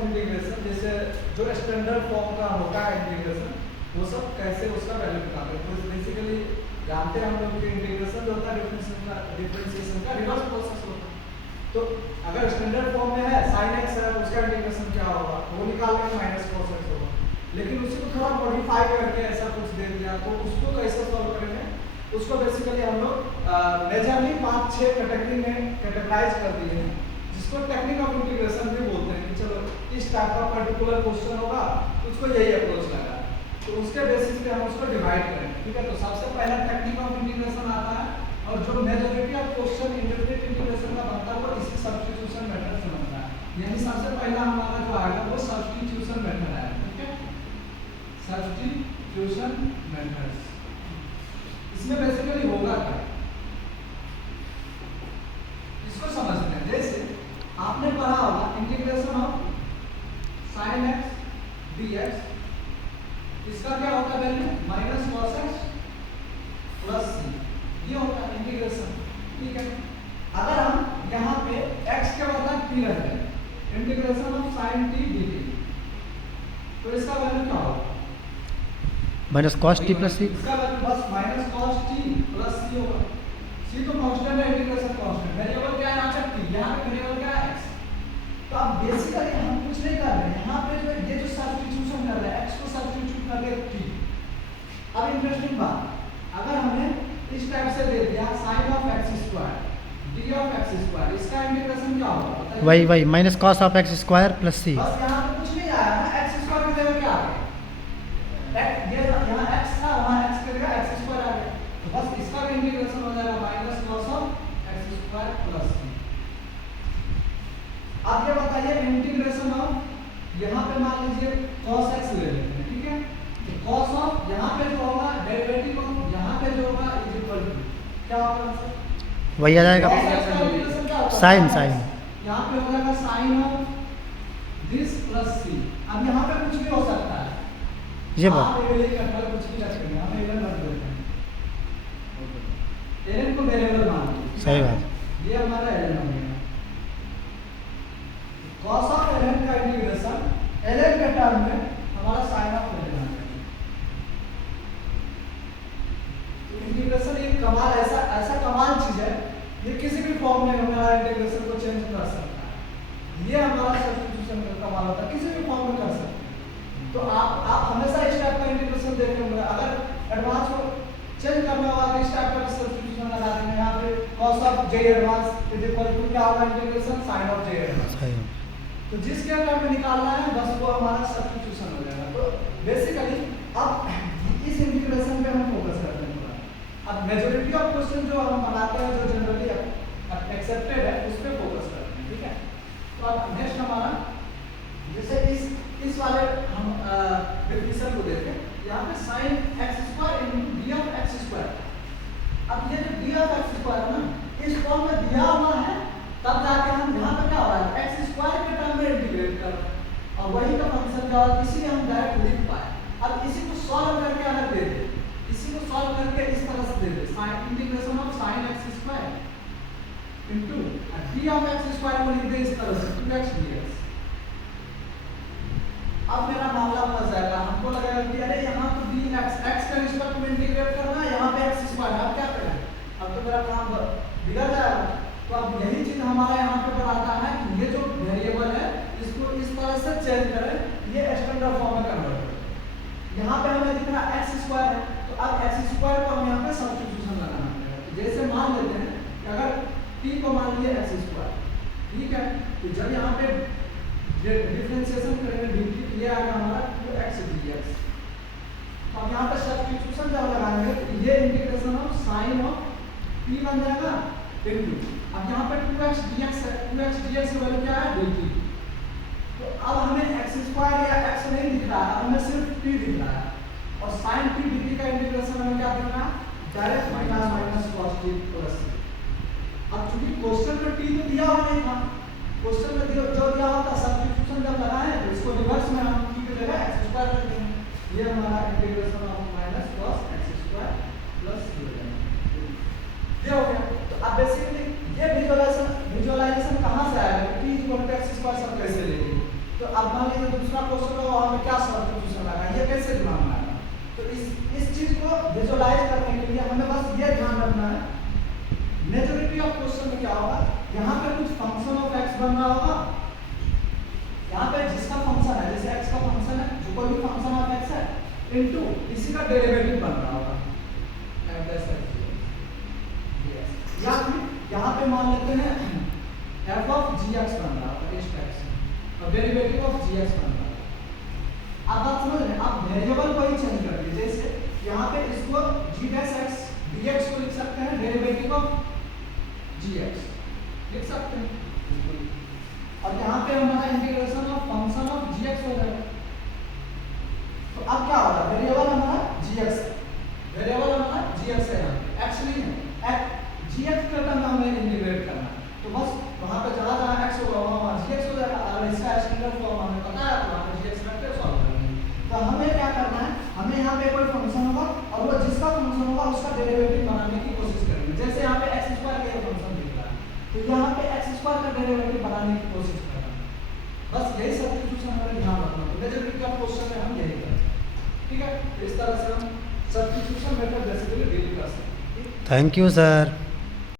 Of integration, जैसे जो standard form का होता है इंटीग्रेशन, वो सब कैसे उसका वैल्यू निकालते हैं। तो बेसिकली जानते हैं हम लोग कि इंटीग्रेशन जो होता है डिफरेंशिएशन का रिवर्स प्रोसेस होता है। तो अगर स्टैंडर्ड फॉर्म में है sin x है, उसका इंटीग्रेशन क्या होगा, वो निकालने में माइनस cos x होगा। लेकिन उसी को थोड़ा मॉडिफाई करके ऐसा कुछ दे दिया, तो उसको कैसे सॉल्व करेंगे, उसको बेसिकली हम लोग मेजरली 5-6 कैटेगरी में कैटेगराइज कर दिए हैं, जिसको टेक्निक ऑफ इंटीग्रेशन भी बोलते हैं। कि चलो इस टाइप का पर्टिकुलर क्वेश्चन होगा, उसको यही अप्रोच लगा, तो उसके बेसिस पे हम उसको डिवाइड करेंगे। ठीक है, तो सबसे पहला टेक्निक ऑफ इंटीग्रेशन आता है, और जो majority of question interpret integration का बनता है वो इसी सब्स्टिट्यूशन मेथड से बनता है। यानी सबसे पहला हमारा जो आएगा वो सब्स्टिट्यूशन मेथड है। ठीक है, सब्स्टिट्यूशन मेथड। इसमें बेसिकली होगा क्या, इसको समझते हैं। जैसे आपने पढ़ा होगा integration of sin x dx, इसका क्या होता है value, minus cos x plus c, ये होता है इंटीग्रेशन। ठीक है, अगर हम यहाँ पे x के बदला t रख दें, integration of sin t dt, तो इसका वैल्यू क्या होगा, minus cos t plus c। इसका वैल्यू बस minus cos t plus c होगा। c तो कांस्टेंट है, इंटीग्रेशन कांस्टेंट, वेरिएबल क्या है यहाँ पे t, यहाँ पे वेरिएबल क्या है x। तो अब बेसिकली हम कुछ नहीं कर रहे हैं, यहाँ पे जो ये जो सब्स्टिट्यूशन कर रहे हैं, x को सब्स्टिट्यूट कर रहे हैं t। अब इंटरेस्टिंग बात, अगर हमें इस टाइप से दे दिया sin of x square d of x square, इसका इंटीग्रेशन क्या होगा, वही minus cos of x square plus c। बस यहाँ पे कुछ नहीं आया ना, x स्क्वायर की जगह क्या आ गया, ये यहाँ x था, वहाँ x की जगह x स्क्वायर आ गया, तो बस इसका भी इंटीग्रेशन हो जाएगा minus cos of x square plus c। अब ये बताइए इंटीग्रेशन ऑफ, यहाँ पे मान लीजिए cos x ले लेते हैं। ठीक है, तो cos ऑफ यहाँ पे जो होगा डेरिवेटिव ऑफ यहाँ पे जो होगा इज इक्वल टू क्या होगा, वही आ जाएगा साइन साइन। यहाँ पे हो जाएगा साइन ऑफ दिस प्लस सी। अब यहाँ पे कुछ भी हो सकता है, ये बात आप ये करना कुछ भी रख देंगे, हम एलन रख देते हैं, एलन को वेरिएबल मान लीजिए। सही बात, ये हमारा एलन हो गया। cos ऑफ एलन का इंटीग्रेशन एलन के टर्म में हमारा साइन ऑफ एलन आ गया। तो इंटीग्रेशन एक कमाल, ऐसा कमाल चीज है, ये किसी भी फॉर्म में हमारा इंटीग्रेशन को चेंज कर सकता है। ये हमारा सब्स्टिट्यूशन का कमाल होता है, किसी भी फॉर्म में कर सकते हैं। तो आप हमेशा इस टाइप का इंटीग्रेशन देखे होंगे, अगर एडवांस को चेंज करना होगा तो इस टाइप का सब्स्टिट्यूशन लगा देंगे। यहाँ पे cos of j advance is equal to क्या होगा, integration sin of j advance. तो जिसके टर्म में निकालना है बस वो हमारा सब्स्टिट्यूशन हो जाएगा। तो बेसिकली अब इस इंटीग्रेशन पे हम फोकस करते हैं थोड़ा। अब मेजॉरिटी ऑफ क्वेश्चन जो हम बनाते हैं, जो जनरली एक्सेप्टेड है, उस पे फोकस करते हैं। ठीक है, तो अब नेक्स्ट हमारा, जैसे इस वाले हम डेफिनेशन को देखें, यहाँ पे sin x square into d of x square. अब ये जो d ऑफ x स्क्वायर है ना, इस फॉर्म में दिया हुआ है, तब जाके हम यहाँ पे क्या हो रहा है, x स्क्वायर के टर्म में इंटीग्रेट कर रहे हैं, और वही का फंक्शन क्या होगा, इसीलिए हम डायरेक्ट लिख पाए। अब इसी को सॉल्व करके अगर दे दे, इसी को सॉल्व करके इस तरह से दे दे, sin integration of sin x square into d of x square को लिख दे इस तरह से 2x dx। अब मेरा मामला फंस जाएगा, हमको लगेगा कि अरे यहाँ तो dx x के रिस्पेक्ट में इंटीग्रेट करना है, यहाँ पे x स्क्वायर, अब क्या करें, अब तो मेरा काम बिगड़ जाएगा। तो अब यही चीज हमारा यहाँ पे बताता है कि ये जो वेरिएबल है इसको इस तरह से चेंज करें, ये स्टैंडर्ड फॉर्म में कन्वर्ट करें। यहाँ पे हमें दिख रहा है x स्क्वायर है, तो अब x स्क्वायर को हम यहाँ पे सब्स्टिट्यूशन लगाना पड़ेगा। तो जैसे मान लेते हैं कि अगर t को मान लिया x स्क्वायर, ठीक है, तो जब यहाँ पे डिफरेंशिएशन करेंगे dt, ये आएगा हमारा 2x dx। तो अब यहाँ पे सब्स्टिट्यूशन जब लगाएंगे तो ये integration of sin of t बन जाएगा इनटू, अब यहाँ पे 2x dx है, 2x dx की वैल्यू क्या है, dt। तो अब हमें x स्क्वायर या x नहीं दिख रहा है, अब हमें सिर्फ t दिख रहा है, और sin t dt का इंटीग्रेशन हमें क्या दिख रहा है, direct minus cos t plus t। अब चूंकि क्वेश्चन में t तो दिया हुआ नहीं था, क्वेश्चन में जो दिया हुआ था सब्स्टिट्यूशन जब लगाए तो इसको रिवर्स में हम t की जगह x स्क्वायर रख देंगे। ये हमारा integration of minus cos x square plus t हो जाएगा, ये हो गया। तो अब बेसिकली ये विजुअलाइजेशन कहाँ से आएगा, t equal to x square सब कैसे लेंगे। तो अब बन रहा होगा। यहाँ पे जिसका फंक्शन है, जैसे x का फंक्शन है, जो कोई भी फंक्शन ऑफ x है, इनटू इसी का डेरिवेटिव बन रहा होगा f dash x dx। या फिर यहाँ पे मान लेते हैं f of gx बन रहा होगा इस टाइप से, और डेरिवेटिव ऑफ gx बन रहा होगा। आप बात समझ रहे हैं? आप वेरिएबल को ही चेंज कर दीजिए। जैसे यहाँ पे इसको g dash x dx को लिख सकते हैं डेरिवेटिव ऑफ gx लिख सकते हैं, और यहाँ पे हमारा integration of function of gx हो जाएगा। तो अब क्या होगा, वेरिएबल हमारा gx है, वेरिएबल हमारा gx है, यहाँ पे x नहीं है, gx का टर्म हमें इंटीग्रेट करना है। तो बस वहाँ पे जहाँ जहाँ x होगा वहाँ gx हो जाएगा। अगर इसका स्टैंडर्ड फॉर्म हमें पता है तो हमें gx रख के सॉल्व कर लेंगे। तो हमें क्या करना है, हमें यहाँ पे कोई फंक्शन होगा और वो जिसका फंक्शन होगा उसका डेरिवेटिव बनाने की कोशिश करेंगे। जैसे यहाँ पे x स्क्वायर का फंक्शन दिख रहा है, तो यहाँ पे x स्क्वायर का डेरिवेटिव बनाने की कोशिश करना है। बस यही सब्स्टिट्यूशन हमें ध्यान रखना है। मेजर का क्वेश्चन में हम यही करते हैं, ठीक है। इस तरह से हम सब्स्टिट्यूशन मेथड बेसिकली डील कर सकते हैं। Thank you sir.